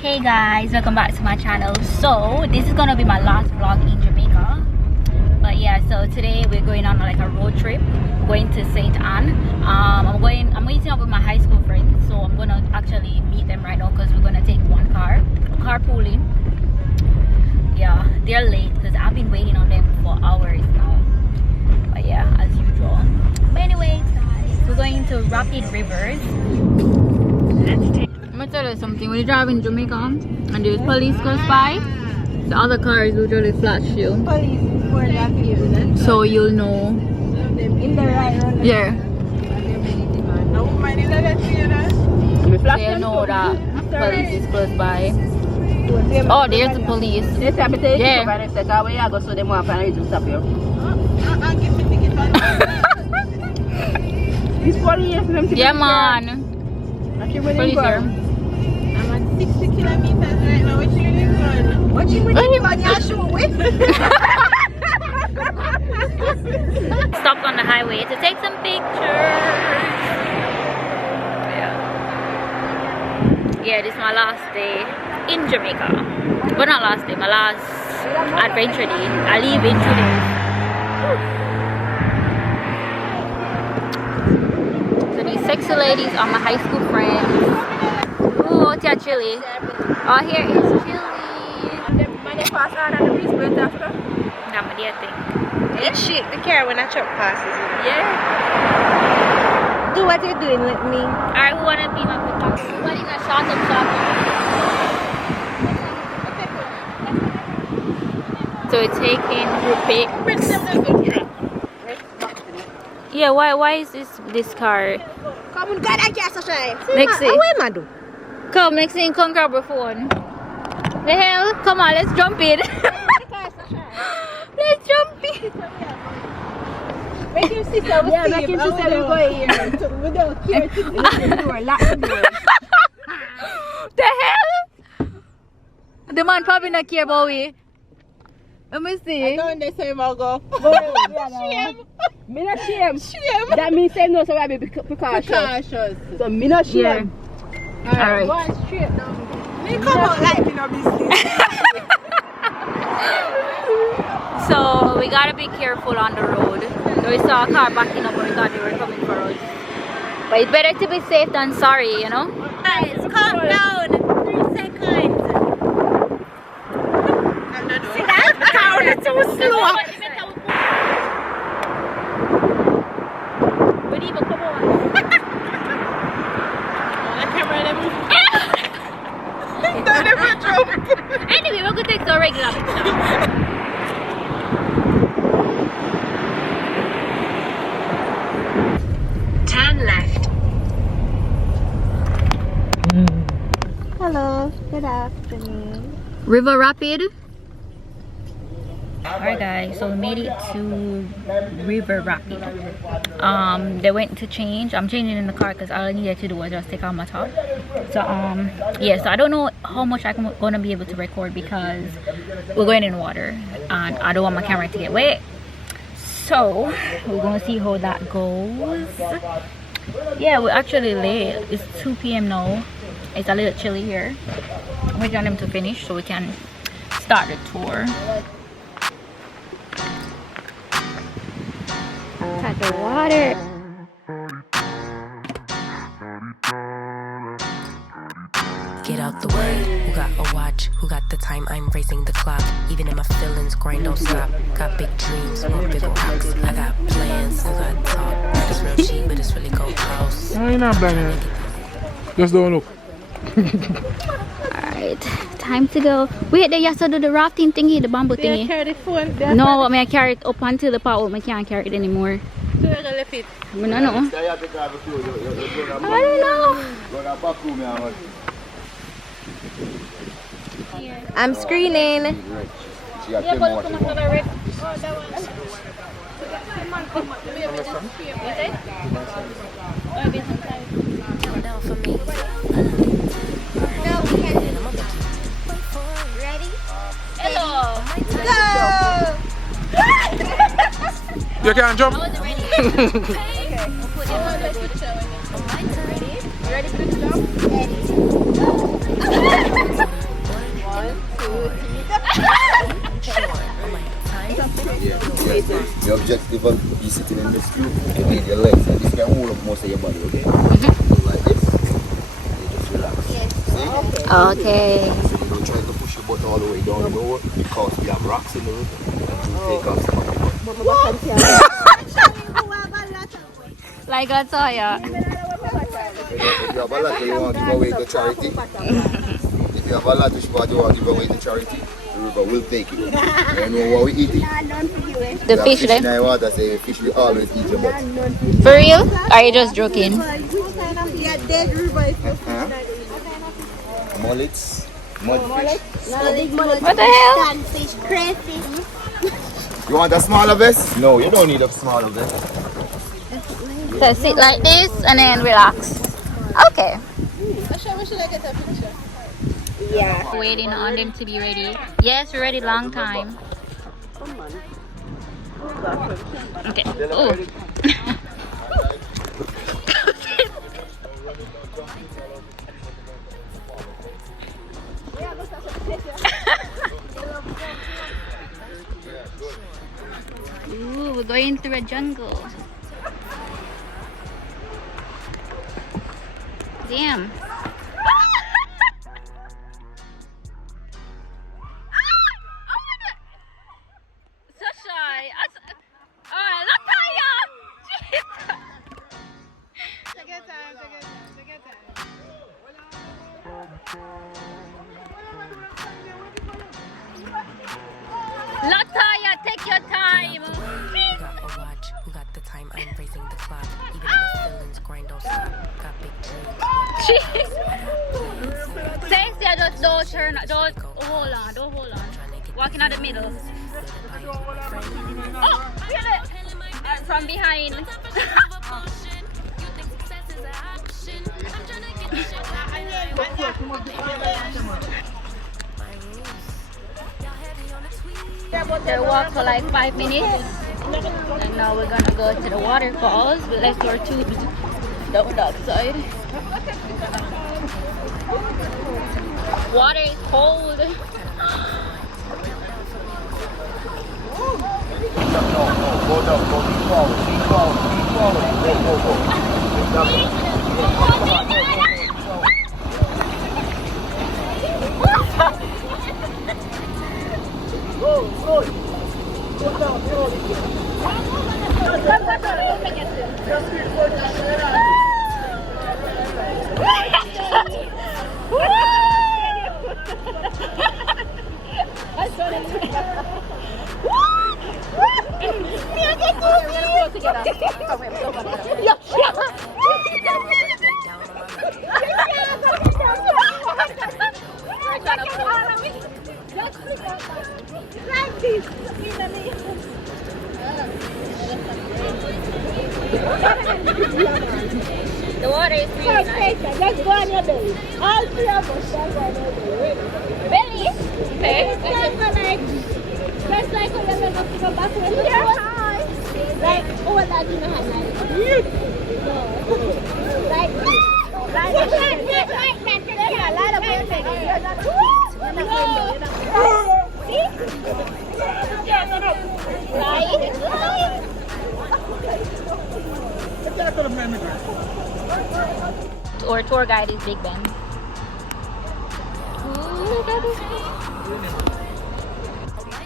Hey guys, welcome back to my channel. So this is gonna be my last vlog in Jamaica, but yeah, so today we're going on like a road trip going to St. Ann. I'm meeting up with my high school friends, so I'm gonna actually meet them right now because we're gonna take one carpooling. Yeah, they're late because I've been waiting on them for hours now, but yeah, as usual. But anyways guys, we're going to Rapid Rivers. I'm gonna tell you something. When you drive in Jamaica and there's police close by, the other cars usually flash you. Police for that here. So you'll know. In the right road. Yeah. So you know that police is close by. Oh, there's the police. Yeah. Yeah, man. Police sir. I'm at 60 kilometers right now. What you doing? What you doing? Stopped on the highway to take some pictures. Yeah, this is my last day in Jamaica. Well, not last day, my last adventure day. I leave in 2 days. So these sexy ladies are my high school friends. Oh, it's chilly. Oh, here is chilly. That's my dear thing. It shake the car when a truck passes. Yeah. Do what you're doing with me. Alright, who wanna be my picture? What is a shot of shot? So we're taking yeah, why is this car? Come on, God, I can't say. Next thing. Away, Madu. Come, next thing, come grab your phone. The hell? Come on, let's jump in. Let's jump in. Make him see some. Yeah, make him see some. Go here. We don't care to the door. Lock the door. The hell? The man probably not care about we. Let me see. I don't know say I'll go. Shame. Me not shame. Shame. That means say no, so I be precautious. So me not shame. Alright. Go on straight now. Me come out like me no business. So we gotta be careful on the road. So we saw a car backing up, but we thought they were coming for us. But it's better to be safe than sorry, you know? Guys, calm down. 3 seconds. See that? The car is too slow. We need to come on. The camera never don't ever jump. Anyway, we're gonna take the regular picture. Turn left. Hello, good afternoon. River Rapid. Alright guys, so we made it to River Rapid. They went to change. I'm changing in the car because all I needed to do was just take off my top. So yeah, so I don't know how much I'm gonna be able to record because we're going in water and I don't want my camera to get wet. So we're gonna see how that goes. Yeah, we're actually late. It's 2 p.m. now. It's a little chilly here. I'm waiting on them to finish so we can start the tour. Got the water. Get out the way, who got a watch, who got the time, I'm racing the clock. Even in my feelings, grind don't stop. Got big dreams, more big rocks. I got plans, who got talk. It's real cheap, but it's really gold house. No, you're not bad. Just don't look. Alright, time to go. Wait, they have to do the rafting thingy, the bamboo thingy. Carry the phone. No, I mean I carry it up until the part where I can't carry it anymore. So you're gonna lift it. I don't know. I don't know. I'm screening. Yeah, but come on, red. Oh, that Down for me. Ready? Hello. Go! You can't jump. I wasn't ready. Ready? Ready for the jump? Ready. The objective of you sitting in this tube, you need your legs, and this can hold up most of your body, okay? Like this. You just relax. See? Okay. So you don't try to push your butt all the way down the road because we have rocks in the road. You take off some of your butt. Like I saw ya. If you have a lot you want to give away to charity, if you have a lot you want to give away to charity, the river will take it. You know what we eating? The fish in there. the water, say fish will always eat your butt. For real? Or are you just joking? Mullets, mudfish. What the hell? You want a smaller vest? No, you don't need a smaller vest. So sit like this and then relax. Okay. Yeah. Waiting on them to be ready. Yes, we're ready long time. Okay. Ooh. Ooh, we're going through a jungle. Damn. Lataya, take your time. Who got a watch? Who got the time? I'm raising the clock. Even when my feelings grind don't stop. Got big dreams. Stacey, just don't turn, don't hold on, Walking out the middle. Oh, feel it. From behind. They walked for like 5 minutes, and now we're gonna go to the waterfalls. We left our tubes down that side. Water is cold. Go down, go forward, The water is really nice. Let's go on your belly. All three of us shall go on your belly. Belly? Okay. Just like when you're going to go back to the high. Like, oh, that you know how to like this. Like that. Yeah, a lot of people. Our tour guide is Big Ben.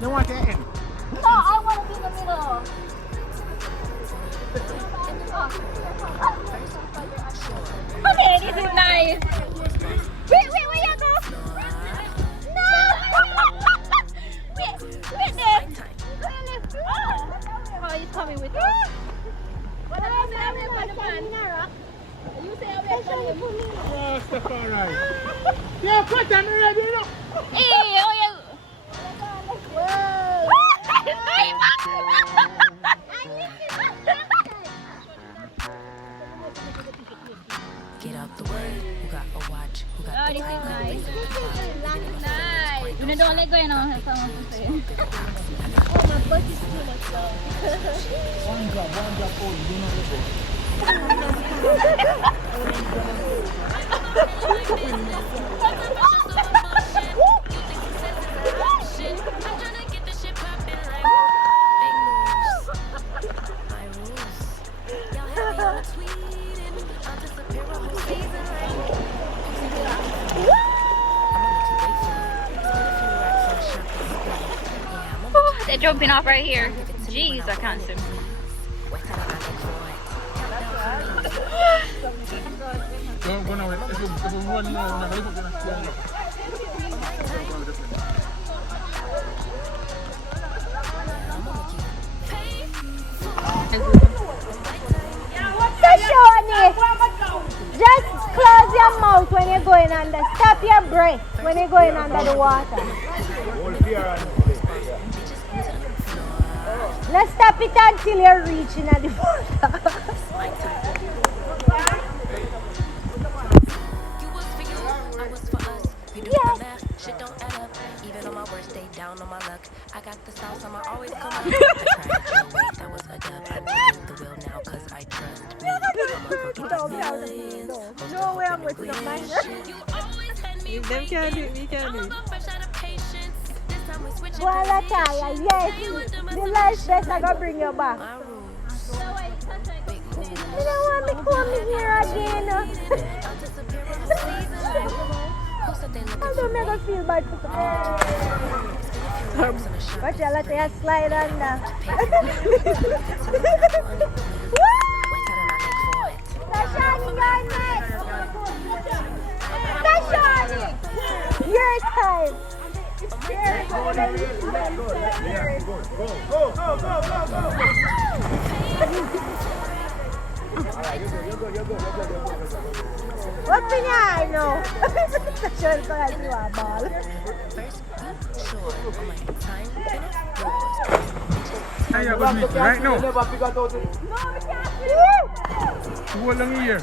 You want to end? No, I want to be in the middle. Okay, this is nice. Wait, where you go? No! wait there. How are you coming with us? What are you saying? You say I'm going to Rastafari. Yeah, cut them ready, you know. Hey, oh yeah. Get out the way. Who got a watch? Who got Oh, the this time? is I'm nice. raising the clock. Even when my Nice. You don't let go, you know. Have someone to say. One drop, oh, you do not let go. They're jumping off right here. Jeez, I can't swim. Sachoney, just close your mouth when you're going under. Stop your breath when you're going under the water. Let's stop it until you're reaching at the water. Yeah. Shit don't add up. Even on my worst day, down on my luck. I got the sauce, I'ma always come out. I tried to wait, that was a dub. I'm taking the wheel now, cause I trust me. No way I'm going to the mine. If them can do it, we can do it. Well, I tell you, yes, the last best I gonna bring you back. You don't want me coming here again. I don't make her feel bad. Watch out, let her slide under. Sachoney, you're next. Sachoney, your time. What's in your eye now? Sachoney, go ahead, you are ball. Right now. Who long here?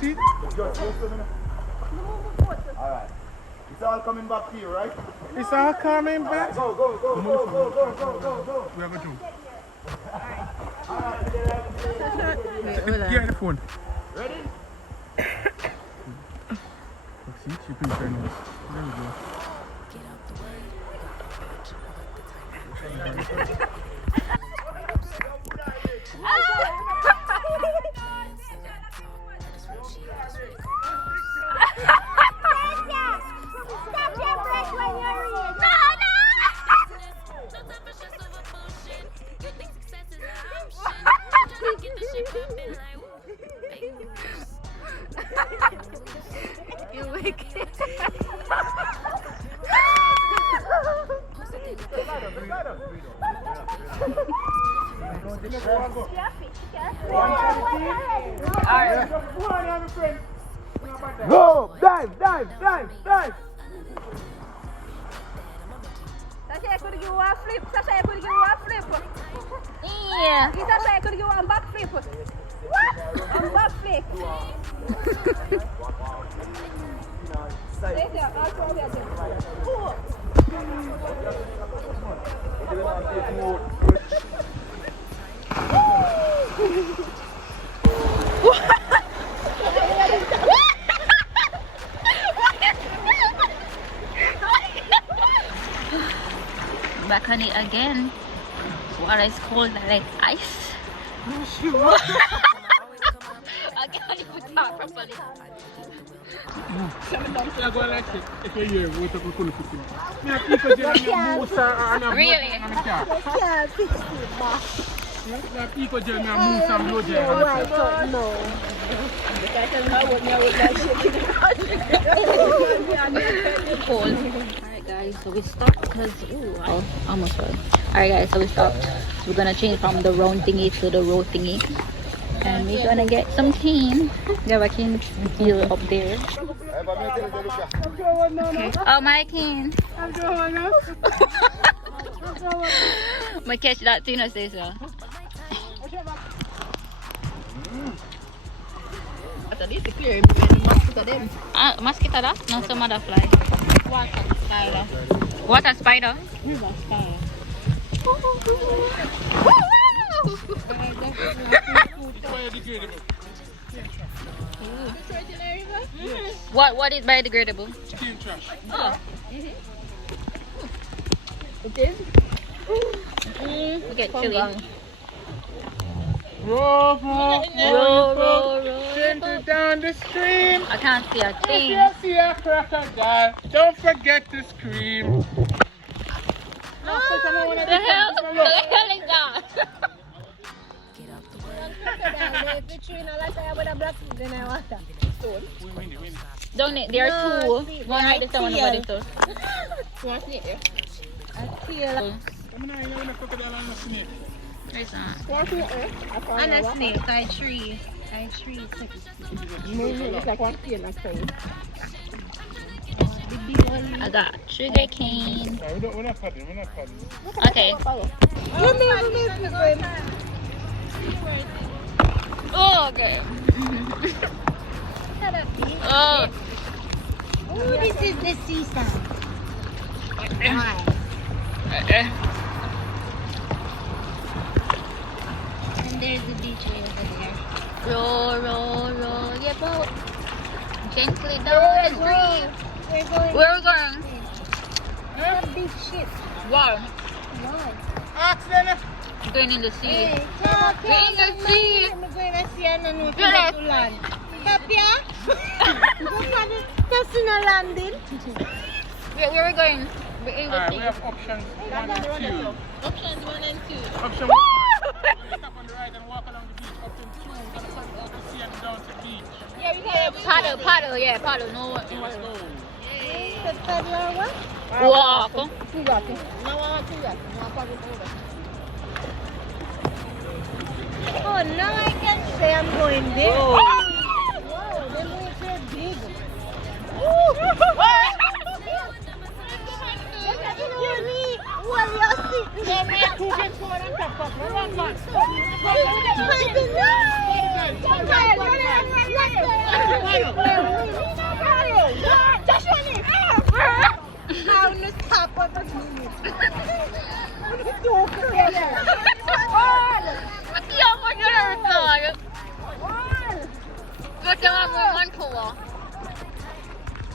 See? Alright. It's all coming back to you, right? It's all coming back. Go. We have a do. Wait, hold on. Get the phone. Ready? See, she pretty very nice. There we go. Stop your breath when you're ready. You wicked. Go! Dive! Sachoney, could give you a flip. Sachoney, could give you a flip. Yeah. Sachoney, could give you a back flip. What? A back flip. Back on it again. Water is cold like ice. I can't even talk properly. Really? Yeah, fix it, boss. No. Cold. Alright guys, so we stopped because almost fell. Alright guys, so we stopped. We're gonna change from the round thingy to the road thingy. And we're gonna get some cane. Yeah, I can feel up there. Okay. Oh, my cane. I catch that tuna say so. Mosquito da? No, some other fly. Water spider. Water spider? River spider. What is biodegradable? Steam trash. Oh. It is? We get chili. Row. Row. Gently down the stream. I can't see a If thing. you see a crocodile, don't forget to scream. The hell is that? Get out the way. Don't it? There are two. One right this one over this one. I'm not even a crocodile and a snake. Where's that? And a snake, I tree. It's like one cane, I say. I got sugar cane. No, we're not padding. Okay. Oh, okay. Oh. Oh, this is the seaside. And there's the beach way over there. Roll, your boat. Gently down the stream. We're going. Where are we going? A big ship. Wow. What? Ask them. Going in the sea. Hey, We're in the sea. I'm going to see another Yes. land. Happy? That's in a landing. Where are we going? We're in the Alright, we sea. have options 1 and 2. Options 1 and 2. Option 1. Stop on the right and walk along the beach. Option 2. Gonna come out to sea and down to the beach. Yeah, we can Paddle, yeah, paddle. No one. Let's go. the paddler what? Walk. Oh, now I can say I'm going there. Oh. Wow, the boats are big.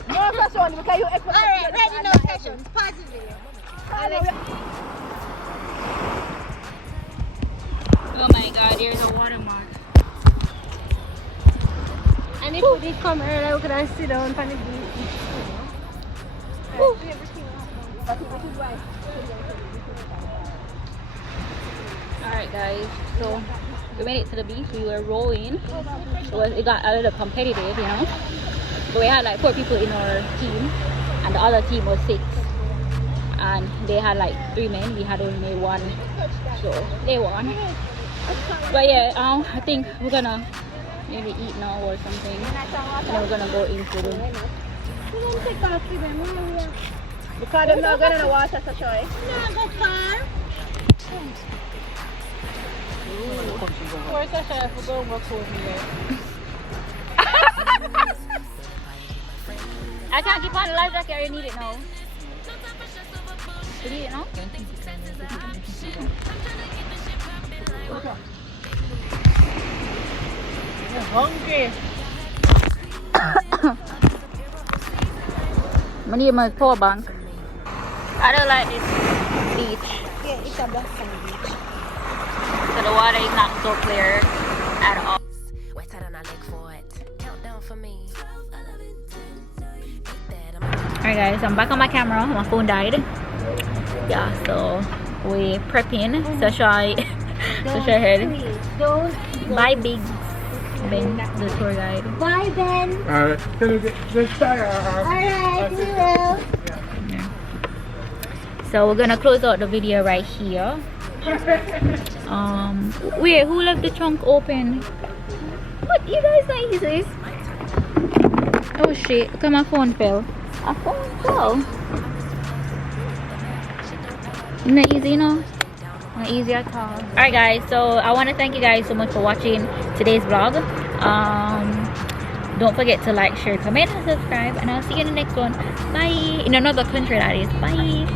No question, because you Alright, ready, no questions. Positive. Oh my god, there's a watermark. And if we did come earlier, we could have sit down on the beach. Alright guys, so we made it to the beach. We were rowing. It got a little competitive, you know. So we had like 4 people in our team and the other team was 6. And they had like 3 men, we had only 1. So they won. But yeah, I think we're gonna maybe eat now or something. And then we're gonna go into the because they're not going to the water, Sachoney. Where's Sachoney? If we're going to work with me there. I can't keep on the life jacket, I need it now. You need it now? You're hungry. I need my power bank. I don't like this beach. Yeah, it's a black sand beach. So the water is not so clear at all. Wetter than I look for it. Countdown for me. Alright guys, I'm back on my camera. My phone died. Yeah, so we prepping. Sachoney head. Don't. Bye Big Ben, the tour guide. Bye, Ben. Alright, can you just try Alright, we will. So we're gonna close out the video right here. Wait, who left the trunk open? What? You guys not use this? Oh shit! Look at my phone fell. My phone fell. Not easy, you know. Not easy at all. Alright guys, so I want to thank you guys so much for watching today's vlog. Don't forget to like, share, comment, and subscribe, and I'll see you in the next one. Bye. In another country, that is. Bye.